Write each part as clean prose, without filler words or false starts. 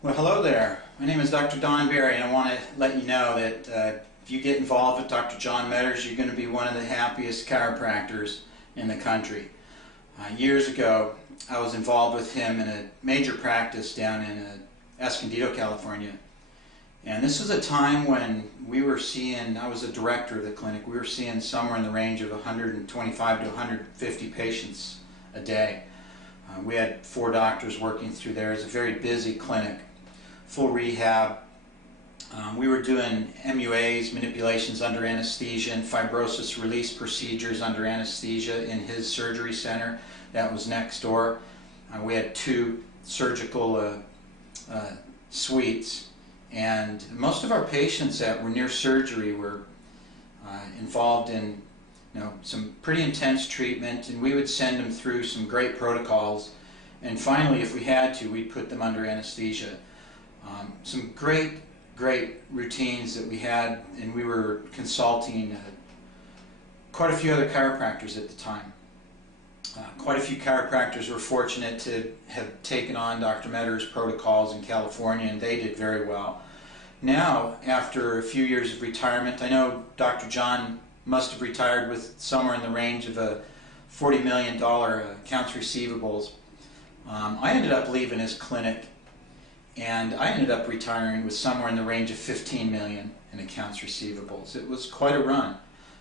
Well, hello there. My name is Dr. Don Berry, and I want to let you know that if you get involved with Dr. John Meadors, you're going to be one of the happiest chiropractors in the country. Years ago, I was involved with him in a major practice down in Escondido, California. And this was a time when we were seeing, I was a director of the clinic, we were seeing somewhere in the range of 125 to 150 patients a day. We had 4 doctors working through there. It's a very busy clinic, full rehab. We were doing MUAs, manipulations under anesthesia, and fibrosis release procedures under anesthesia in his surgery center that was next door. We had 2 surgical suites, and most of our patients that were near surgery were involved in some pretty intense treatment, and we would send them through some great protocols, and finally, if we had to, we'd put them under anesthesia. Some great routines that we had, and we were consulting quite a few other chiropractors at the time. Quite a few chiropractors were fortunate to have taken on Dr. Meadors' protocols in California, and they did very well. Now, after a few years of retirement, I know Dr. John must have retired with somewhere in the range of a $40 million accounts receivables. I ended up leaving his clinic, and I ended up retiring with somewhere in the range of $15 million in accounts receivables. It was quite a run.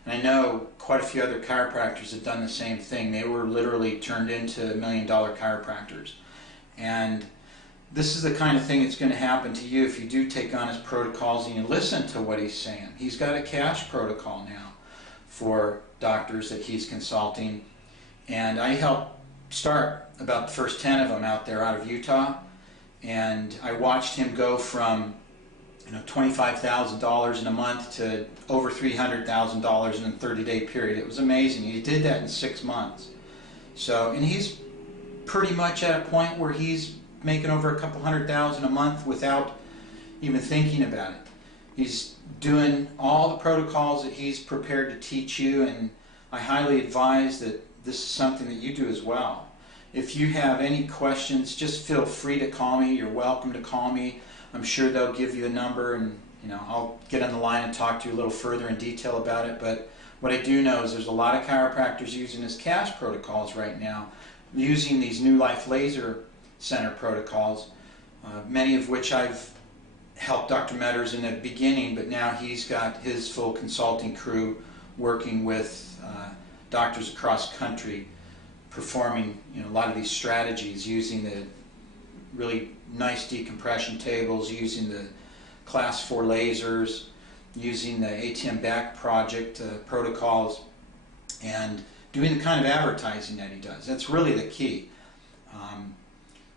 And I know quite a few other chiropractors have done the same thing. They were literally turned into $1 million chiropractors. And this is the kind of thing that's going to happen to you if you do take on his protocols and you listen to what he's saying. He's got a cash protocol now for doctors that he's consulting, and I helped start about the first 10 of them out there out of Utah, and I watched him go from $25,000 in a month to over $300,000 in a 30-day period. It was amazing. He did that in 6 months. So, and he's pretty much at a point where he's making over a couple $100,000 a month without even thinking about it. He's doing all the protocols that he's prepared to teach you, and I highly advise that this is something that you do as well. If you have any questions, just feel free to call me. You're welcome to call me. I'm sure they'll give you a number, and I'll get on the line and talk to you a little further in detail about it. But what I do know is there's a lot of chiropractors using his cash protocols right now, using these Newlife Laser Center protocols, many of which I've helped Dr. Meadors in the beginning, but now he's got his full consulting crew working with doctors across country, performing a lot of these strategies, using the really nice decompression tables, using the class 4 lasers, using the ATM back project protocols, and doing the kind of advertising that he does. That's really the key.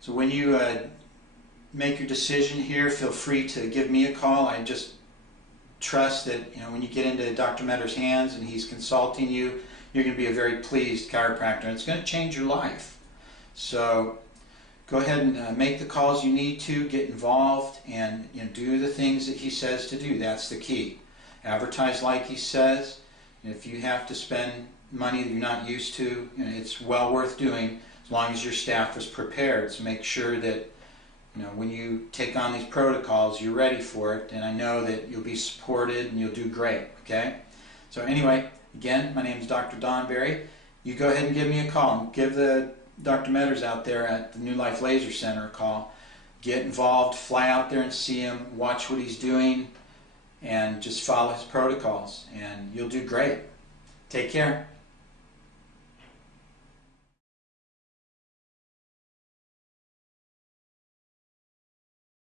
So when you make your decision here, feel free to give me a call. I just trust that when you get into Dr. Meadors' hands and he's consulting you, you're going to be a very pleased chiropractor, and it's going to change your life. So go ahead and make the calls you need to, get involved, and do the things that he says to do. That's the key. Advertise like he says. And if you have to spend money that you're not used to, it's well worth doing as long as your staff is prepared. So make sure that when you take on these protocols, you're ready for it, and I know that you'll be supported and you'll do great, okay? So anyway, again, my name is Dr. Don Berry. You go ahead and give me a call. Give the Dr. Meadors out there at the Newlife Laser Center a call. Get involved, fly out there and see him, watch what he's doing, and just follow his protocols, and you'll do great. Take care.